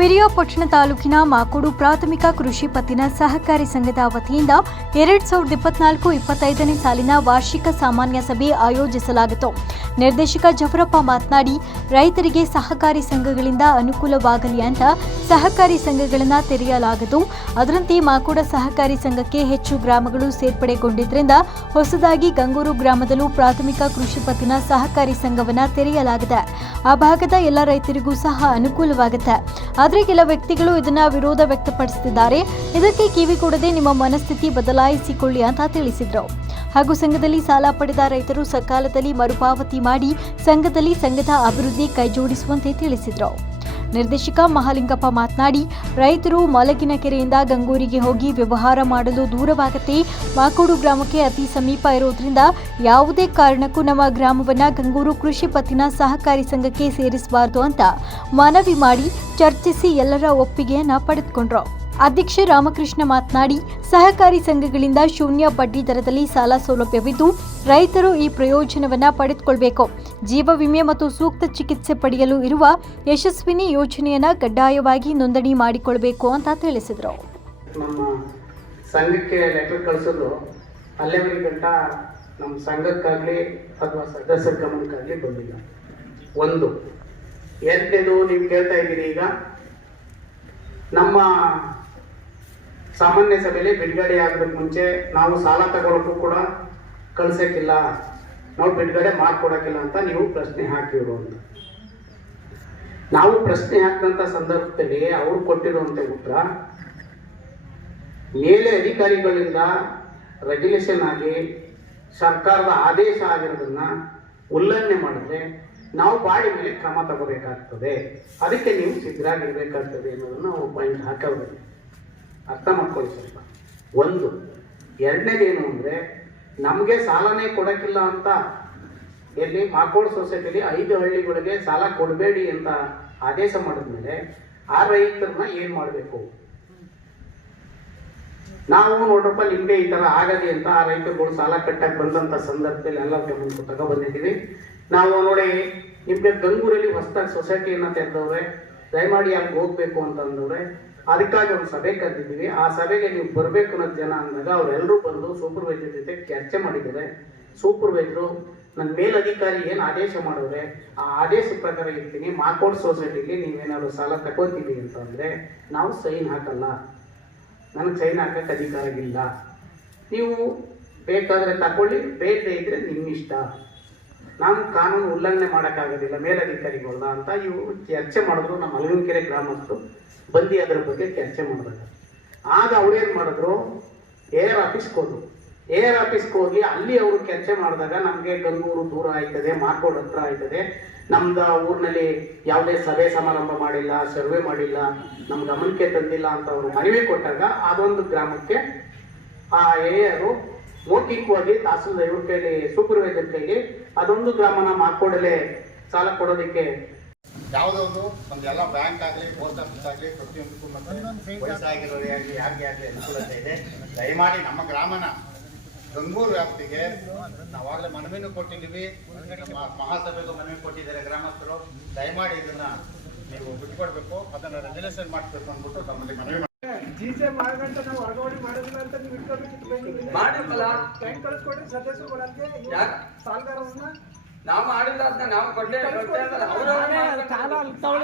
ಪಿರಿಯಾಪಟ್ಟಣ ತಾಲೂಕಿನ ಮಾಕೋಡು ಪ್ರಾಥಮಿಕ ಕೃಷಿ ಪತ್ತಿನ ಸಹಕಾರಿ ಸಂಘದ ವತಿಯಿಂದ ಎರಡ್ ಸಾವಿರದ ಇಪ್ಪತ್ನಾಲ್ಕು, ಇಪ್ಪತ್ತೈದನೇ ಸಾಲಿನ ವಾರ್ಷಿಕ ಸಾಮಾನ್ಯ ಸಭೆ ಆಯೋಜಿಸಲಾಗಿತ್ತು. ನಿರ್ದೇಶಕ ಜಫರಪ್ಪ ಮಾತನಾಡಿ, ರೈತರಿಗೆ ಸಹಕಾರಿ ಸಂಘಗಳಿಂದ ಅನುಕೂಲವಾಗಲಿ ಅಂತ ಸಹಕಾರಿ ಸಂಘಗಳನ್ನು ತೆರೆಯಲಾಗದು. ಅದರಂತೆ ಮಾಕೋಡ ಸಹಕಾರಿ ಸಂಘಕ್ಕೆ ಹೆಚ್ಚು ಗ್ರಾಮಗಳು ಸೇರ್ಪಡೆಗೊಂಡಿದ್ದರಿಂದ ಹೊಸದಾಗಿ ಗಂಗೂರು ಗ್ರಾಮದಲ್ಲೂ ಪ್ರಾಥಮಿಕ ಕೃಷಿ ಪತ್ತಿನ ಸಹಕಾರಿ ಸಂಘವನ್ನು ತೆರೆಯಲಾಗಿದೆ. ಆ ಭಾಗದ ಎಲ್ಲ ರೈತರಿಗೂ ಸಹ ಅನುಕೂಲವಾಗುತ್ತೆ. ಆದರೆ ಕೆಲ ವ್ಯಕ್ತಿಗಳು ಇದನ್ನ ವಿರೋಧ ವ್ಯಕ್ತಪಡಿಸುತ್ತಿದ್ದಾರೆ ಇದಕ್ಕೆ ಕಿವಿ ಕೊಡದೆ ನಿಮ್ಮ ಮನಸ್ಥಿತಿ ಬದಲಾಯಿಸಿಕೊಳ್ಳಿ ಅಂತ ತಿಳಿಸಿದ್ರು. ಹಾಗೂ ಸಂಘದಲ್ಲಿ ಸಾಲ ಪಡೆದ ರೈತರು ಸಕಾಲದಲ್ಲಿ ಮರುಪಾವತಿ ಮಾಡಿ ಸಂಘದಲ್ಲಿ ಸಂಘದ ಅಭಿವೃದ್ಧಿ ಕೈಜೋಡಿಸುವಂತೆ ತಿಳಿಸಿದರು. ನಿರ್ದೇಶಕ ಮಹಾಲಿಂಗಪ್ಪ ಮಾತನಾಡಿ, ರೈತರು ಮಲಗಿನ ಕೆರೆಯಿಂದ ಗಂಗೂರಿಗೆ ಹೋಗಿ ವ್ಯವಹಾರ ಮಾಡಲು ದೂರವಾಗತ್ತೆ ಮಾಕೋಡು ಗ್ರಾಮಕ್ಕೆ ಅತಿ ಸಮೀಪ ಇರೋದ್ರಿಂದ ಯಾವುದೇ ಕಾರಣಕ್ಕೂ ನಮ್ಮ ಗ್ರಾಮವನ್ನು ಗಂಗೂರು ಕೃಷಿ ಪತ್ತಿನ ಸಹಕಾರಿ ಸಂಘಕ್ಕೆ ಸೇರಿಸಬಾರದು ಅಂತ ಮನವಿ ಮಾಡಿ ಚರ್ಚಿಸಿ ಎಲ್ಲರ ಒಪ್ಪಿಗೆಯನ್ನು ಪಡೆದುಕೊಂಡ್ರು. ಅಧ್ಯಕ್ಷ ರಾಮಕೃಷ್ಣ ಮಾತನಾಡಿ, ಸಹಕಾರಿ ಸಂಘಗಳಿಂದ ಶೂನ್ಯ ಬಡ್ಡಿ ದರದಲ್ಲಿ ಸಾಲ ಸೌಲಭ್ಯವಿದ್ದು, ರೈತರು ಈ ಪ್ರಯೋಜನವನ್ನು ಪಡೆದುಕೊಳ್ಬೇಕು. ಜೀವ ವಿಮೆ ಮತ್ತು ಸೂಕ್ತ ಚಿಕಿತ್ಸೆ ಪಡೆಯಲು ಇರುವ ಯಶಸ್ವಿನಿ ಯೋಜನೆಯನ್ನ ಕಡ್ಡಾಯವಾಗಿ ನೋಂದಣಿ ಮಾಡಿಕೊಳ್ಬೇಕು ಅಂತ ತಿಳಿಸಿದರು. ಸಂಘಕ್ಕೆ ಲೆಟರ್ ಕಳಿಸೋದು ನಮ್ಮ ಸಂಘಕ್ಕಾಗಲಿ ಅಥವಾ ಸದಸ್ಯರ ಬಂದಿಲ್ಲ ಒಂದು ನೀವು ಕೇಳ್ತಾ ಇದ್ದೀರಿ ಈಗ, ನಮ್ಮ ಸಾಮಾನ್ಯ ಸಭೆಯಲ್ಲಿ ಬಿಡುಗಡೆ ಆಗಬೇಕು ಮುಂಚೆ ನಾವು ಸಾಲ ತಗೊಳ್ಳೋಕ್ಕೂ ಕೂಡ ಕಳ್ಸೋಕ್ಕಿಲ್ಲ. ನಾವು ಬಿಡುಗಡೆ ಮಾಡ್ಕೊಡಕ್ಕಿಲ್ಲ ಅಂತ ನೀವು ಪ್ರಶ್ನೆ ಹಾಕಿರು ಅಂತ ನಾವು ಪ್ರಶ್ನೆ ಹಾಕಿದಂಥ ಸಂದರ್ಭದಲ್ಲಿ ಅವರು ಕೊಟ್ಟಿರುವಂಥ ಉತ್ತರ, ಮೇಲೆ ಅಧಿಕಾರಿಗಳಿಂದ ರೆಗ್ಯುಲೇಷನ್ ಆಗಿ ಸರ್ಕಾರದ ಆದೇಶ ಆಗಿರೋದನ್ನ ಉಲ್ಲಂಘನೆ ಮಾಡಿದ್ರೆ ನಾವು ಬಾಡಿ ಮೇಲೆ ಕ್ರಮ ತಗೋಬೇಕಾಗ್ತದೆ. ಅದಕ್ಕೆ ನೀವು ಸಿದ್ಧರಾಗಿರ್ಬೇಕಾಗ್ತದೆ ಅನ್ನೋದನ್ನು ನಾವು ಪಾಯಿಂಟ್ ಹಾಕವ್ರೆ ಅರ್ಥ ಮಾಡ್ಕೊಳ್ಳಿ ಸ್ವಲ್ಪ ಒಂದು, ಎರಡನೇದೇನು ಅಂದರೆ, ನಮಗೆ ಸಾಲನೇ ಕೊಡೋಕ್ಕಿಲ್ಲ ಅಂತ ಎಲ್ಲಿ ಮಾಕೋಡ್ ಸೊಸೈಟಿಲಿ ಐದು ಹಳ್ಳಿಗಳಿಗೆ ಸಾಲ ಕೊಡಬೇಡಿ ಅಂತ ಆದೇಶ ಮಾಡಿದ್ಮೇಲೆ ಆ ರೈತರನ್ನ ಏನು ಮಾಡಬೇಕು? ನಾವು ನೋಡ್ರಪ್ಪ ನಿಮಗೆ ಈ ಥರ ಆಗದೆ ಅಂತ ಆ ರೈತರುಗಳು ಸಾಲ ಕಟ್ಟಕ್ಕೆ ಬಂದಂಥ ಸಂದರ್ಭದಲ್ಲಿ ಎಲ್ಲ ಗಮನಕ್ಕೆ ತಗೊಬಂದಿದ್ದೀವಿ ನಾವು ನೋಡಿ, ನಿಮಗೆ ಗಂಗೂರಲ್ಲಿ ಹೊಸದಾಗಿ ಸೊಸೈಟಿಯನ್ನು ತೆರೆದವ್ರೆ, ದಯಮಾಡಿ ಅಲ್ಲಿ ಹೋಗ್ಬೇಕು ಅಂತ ಅಂದವ್ರೆ ಅದಕ್ಕಾಗಿ ಒಂದು ಸಭೆ ಕರೆದಿದ್ದೀವಿ ಆ ಸಭೆಗೆ ನೀವು ಬರಬೇಕು ಅನ್ನೋ ಜನ ಅಂದಾಗ ಅವರೆಲ್ಲರೂ ಬಂದು ಸೂಪರ್ವೈಸರ್ ಜೊತೆ ಚರ್ಚೆ ಮಾಡಿದ್ದಾರೆ. ಸೂಪರ್ವೈಸರು ನನ್ನ ಮೇಲಧಿಕಾರಿ ಏನು ಆದೇಶ ಮಾಡಿದ್ರೆ ಆ ಆದೇಶ ಪ್ರಕಾರ ಇರ್ತೀನಿ. ಮಾಕೋಡ್ ಸೊಸೈಟಿಗೆ ನೀವೇನಾದ್ರು ಸಾಲ ತಗೋತೀವಿ ಅಂತ ಅಂದರೆ ನಾವು ಸೈನ್ ಹಾಕಲ್ಲ. ನನಗೆ ಸೈನ್ ಹಾಕಕ್ಕೆ ಅಧಿಕಾರ ಇಲ್ಲ. ನೀವು ಬೇಕಾದರೆ ತಗೊಳ್ಳಿ ಬೇಡದೇ ಇದ್ದರೆ ನಿಮ್ಮಿಷ್ಟ. ನಾನು ಕಾನೂನು ಉಲ್ಲಂಘನೆ ಮಾಡೋಕ್ಕಾಗೋದಿಲ್ಲ ಮೇಲಧಿಕಾರಿಗಳನ್ನ ಅಂತ ಇವು ಚರ್ಚೆ ಮಾಡಿದ್ರು ನಮ್ಮ ಅಲ್ಗಂಕೆರೆ ಗ್ರಾಮಸ್ಥರು. ಬಂದು ಅದರ ಬಗ್ಗೆ ಚರ್ಚೆ ಮಾಡಿದಾಗ ಆಗ ಅವ್ರೇನು ಮಾಡಿದ್ರು? ಏರ್ ಆಫೀಸ್ಗೆ ಹೋದ್ರು. ಏರ್ ಆಫೀಸ್ಗೆ ಹೋಗಿ ಅಲ್ಲಿ ಅವರು ಚರ್ಚೆ ಮಾಡಿದಾಗ ನಮಗೆ ಗಂಗೂರು ದೂರ ಆಯ್ತದೆ, ಮಾರ್ಕೋಡ್ ಹತ್ರ ಆಯ್ತದೆ. ನಮ್ದು ಊರಿನಲ್ಲಿ ಯಾವುದೇ ಸಭೆ ಸಮಾರಂಭ ಮಾಡಿಲ್ಲ, ಸರ್ವೆ ಮಾಡಿಲ್ಲ ನಮ್ಮ ಗಮನಕ್ಕೆ ತಂದಿಲ್ಲ ಅಂತ ಅವರು ಮನವಿ ಕೊಟ್ಟಾಗ ಅದೊಂದು ಗ್ರಾಮಕ್ಕೆ ಆ ಏಯರು ಮೌಖಿಕವಾಗಿ ತಹಸೀಲ್ದಾರ್ ಇವ್ರ ಕೈಲಿ ಸೂಪರ್ವೈಸರ್ ಕೈಲಿ ಅದೊಂದು ಗ್ರಾಮನ ಮಾಡ್ಕೊಡಲೇ ಸಾಲ ಕೊಡೋದಕ್ಕೆ. ಯಾವುದಾದ್ರು ಒಂದು ಒಂದು ಎಲ್ಲ ಬ್ಯಾಂಕ್ ಆಗಲಿ ಪೋಸ್ಟ್ ಆಫೀಸ್ ಆಗಲಿ ಪ್ರತಿಯೊಂದಕ್ಕೂ ಮತ್ತೆ ವಯಸ್ಸಾಗಿರೋರೇ ಆಗಲಿ ಯಾರಿಗೆ ಆಗಲಿ ಅನುಕೂಲತೆ ಇದೆ. ದಯಮಾಡಿ ನಮ್ಮ ಗ್ರಾಮನ ಗಂಗೂರು ವ್ಯಾಪ್ತಿಗೆ ನಾವಾಗಲೇ ಮನವಿನೂ ಕೊಟ್ಟಿದ್ದೀವಿ. ನಮ್ಮ ಮಹಾಸಭೆಗೂ ಮನವಿ ಕೊಟ್ಟಿದ್ದಾರೆ ಗ್ರಾಮಸ್ಥರು. ದಯಮಾಡಿ ಇದನ್ನ ನೀವು ಬಿಟ್ಕೊಡ್ಬೇಕು. ಅದನ್ನ ರೆಗ್ಯುಲೇಷನ್ ಮಾಡಬೇಕು ಅಂದ್ಬಿಟ್ಟು ನಮ್ಮಲ್ಲಿ ಮನವಿ ಮಾಡಿ ಜಿಜೆ ಮಾಡಗಂಟ ನಾವು ವರ್ಗಾವಣೆ ಮಾಡೋದಿಲ್ಲ ಅಂತ ನೀವು ಬೆಂಗಳೂರಿಂದ. ಮಾಡಿರ್ವಲ್ಲ ಹೆಂಗ್ ಕಳಿಸ್ಕೊಡ್ರಿ ಸದಸ್ಯರುಗಳಂತೆ ಇವ್ರು ಯಾಕ್? ಸಾಲಗಾರರನ್ನ. ನಾವು ಮಾಡಿಲ್ಲ ಅದನ್ನ ನಾವು ಕೊಡ್ಲೇ ಅವ್ರು ತಗೊಳ್ಳಿ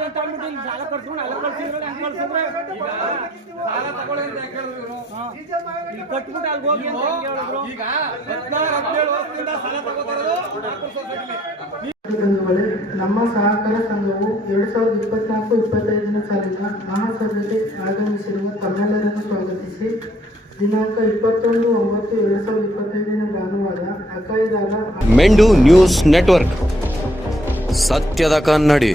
ಅಂತ ಅಂದ್ಬಿಟ್ಟು ಇಲ್ಲಿ ಸಾಲ ಅಲ್ಲ ಹೆಂಗ್ ಸಾಲ ತಗೊಳ್ಳಿ ಅಂತ ಯಾಕ್ ಹೇಳಿದ್ರು ಇವ್ರು? ಜಿಜೆ ಮಾಡಗಂಟ ಇಲ್ಲಿ ಕಟ್ಬಿಟ್ಟು ಅಲ್ಲಿ ಹೋಗಿ ಅಂತ ಹೆಂಗ್ ಹೇಳಿದ್ರು? ಈಗ ಹದಿನಾರು ಹದಿನೇಳು ವರ್ಷದಿಂದ ಸಾಲ ತಗೋತಾರದು ನಮ್ಮ ಸಹಕಾರ ಸಂಘವು ಎರಡ್ ಸಾವಿರದ ಇಪ್ಪತ್ನಾಲ್ಕು ಇಪ್ಪತ್ತೈದನೇ ಸಾಲಿನ ಮಹಾಸಭೆಗೆ ಆಗಮಿಸಿರುವ ತಮ್ಮೆಲ್ಲರನ್ನು ಸ್ವಾಗತಿಸಿ, ದಿನಾಂಕ ಇಪ್ಪತ್ತೊಂದು, ಒಂಬತ್ತು, ಎರಡ್ ಸಾವಿರದ ಇಪ್ಪತ್ತೈದನೇ ಭಾನುವಾರ ಅಕಾಯಿದಾರ ಮೆಂಡು ನ್ಯೂಸ್ ನೆಟ್ವರ್ಕ್. ಸತ್ಯದ ಕನ್ನಡಿ.